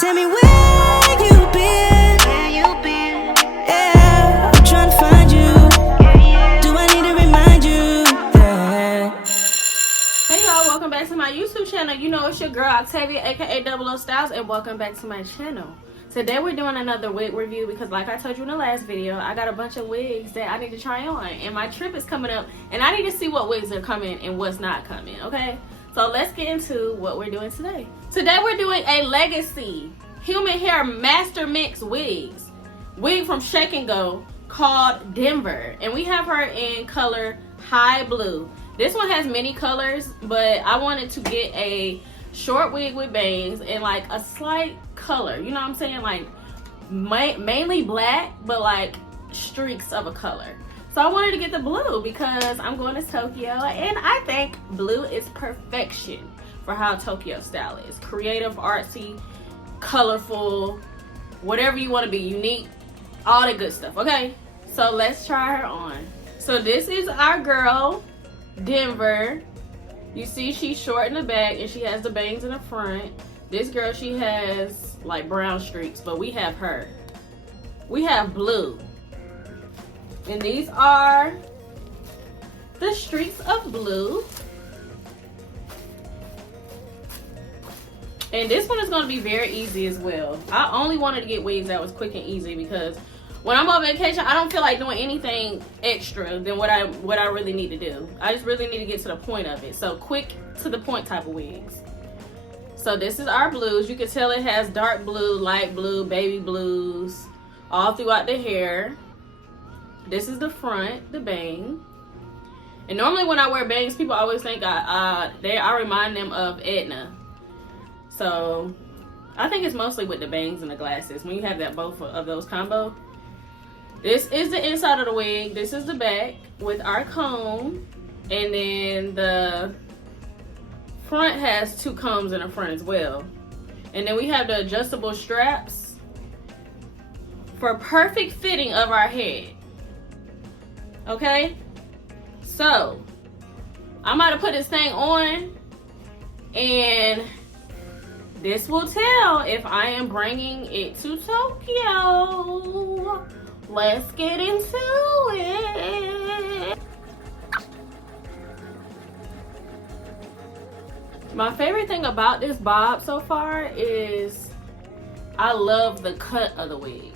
Tell me where you been. Yeah, I'm trying to find you. Do I need to remind you? Yeah. Hey y'all, welcome back to my YouTube channel. You know it's your girl Octavia, aka Double O Styles, and welcome back to my channel. Today we're doing another wig review because, like I told you in the last video, I got a bunch of wigs that I need to try on, and my trip is coming up, and I need to see what wigs are coming and what's not coming. Okay, so let's get into what we're doing today. Today we're doing a Legacy Human Hair Master Mix wig from Shake and Go called Denver, and we have her in color High Blue. This one has many colors, but I wanted to get a short wig with bangs and like a slight color, you know what I'm saying, like mainly black but like streaks of a color. So I wanted to get the blue because I'm going to Tokyo, and I think blue is perfection for how Tokyo style is. Creative, artsy, colorful, whatever you want to be, unique, all the good stuff. Okay, so let's try her on. So this is our girl Denver. You see she's short in the back and she has the bangs in the front. This girl, she has like brown streaks, but we have her. We have blue. And these are the streaks of blue. And this one is going to be very easy as well. I only wanted to get wigs that was quick and easy because when I'm on vacation, I don't feel like doing anything extra than what I really need to do. I just really need to get to the point of it. So quick to the point type of wigs. So this is our blues. You can tell it has dark blue, light blue, baby blues all throughout the hair. This is the front, the bang. And normally when I wear bangs, people always think I remind them of Edna. So I think it's mostly with the bangs and the glasses. When you have that both of those combo. This is the inside of the wig. This is the back with our comb. And then the front has two combs in the front as well. And then we have the adjustable straps for perfect fitting of our head. Okay? So, I'm about to put this thing on, and this will tell if I am bringing it to Tokyo. Let's get into it. My favorite thing about this bob so far is I love the cut of the wig.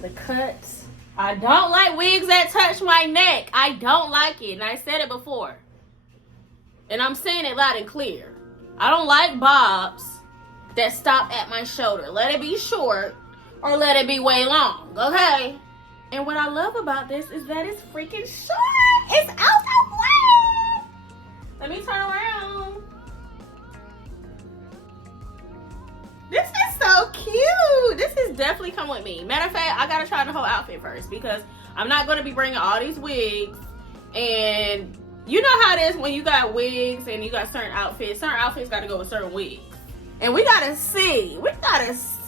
The cut. I don't like wigs that touch my neck. I don't like it, and I said it before. And I'm saying it loud and clear. I don't like bobs that stop at my shoulder. Let it be short or let it be way long, okay? And what I love about this is that it's freaking short. It's out the way. Let me turn around. This is so cute. This is definitely come with me. Matter of fact, I gotta try the whole outfit first because I'm not gonna be bringing all these wigs. And you know how it is when you got wigs and you got certain outfits. Certain outfits gotta go with certain wigs. And we gotta see. We gotta see.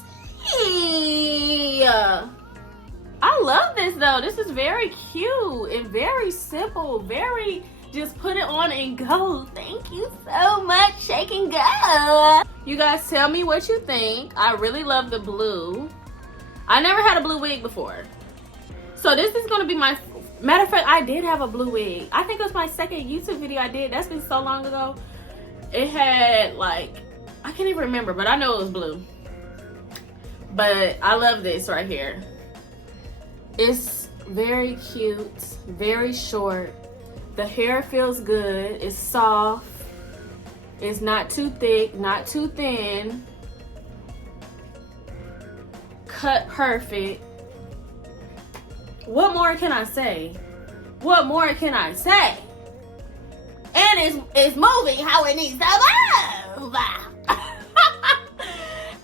I love this though. This is very cute and very simple. Very just put it on and go. Thank you so much, Shake and Go. You guys tell me what you think. I really love the blue. I never had a blue wig before. So this is gonna be my, matter of fact, I did have a blue wig. I think it was my second YouTube video I did. That's been so long ago. It had like, I can't even remember, but I know it was blue. But I love this right here. It's very cute, very short. The hair feels good. It's soft. It's not too thick, not too thin. Cut perfect. What more can I say? What more can I say? And it's moving how it needs to move.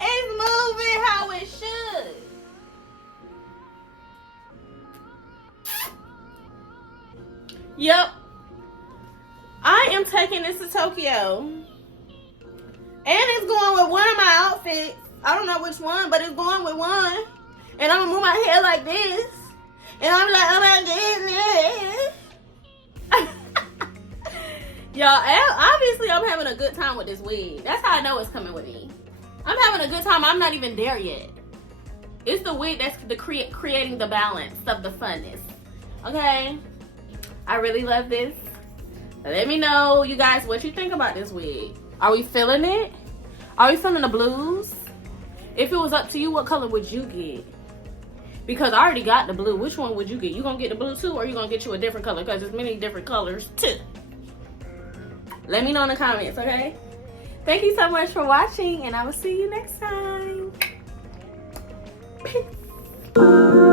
It's moving how it should. Yep. I am taking this to Tokyo. And it's going with one of my outfits. I don't know which one, but it's going with one. And I'm gonna move my hair like this. And I'm like, oh my goodness. Y'all, obviously I'm having a good time with this wig. That's how I know it's coming with me. I'm having a good time. I'm not even there yet. It's the wig that's creating the balance of the funness. Okay? I really love this. Let me know, you guys, what you think about this wig. Are we feeling it? Are we feeling the blues? If it was up to you, what color would you get? Because I already got the blue. Which one would you get? You gonna get the blue too, or you gonna get you a different color? Because there's many different colors too. Let me know in the comments, okay? Thank you so much for watching, and I will see you next time. Peace.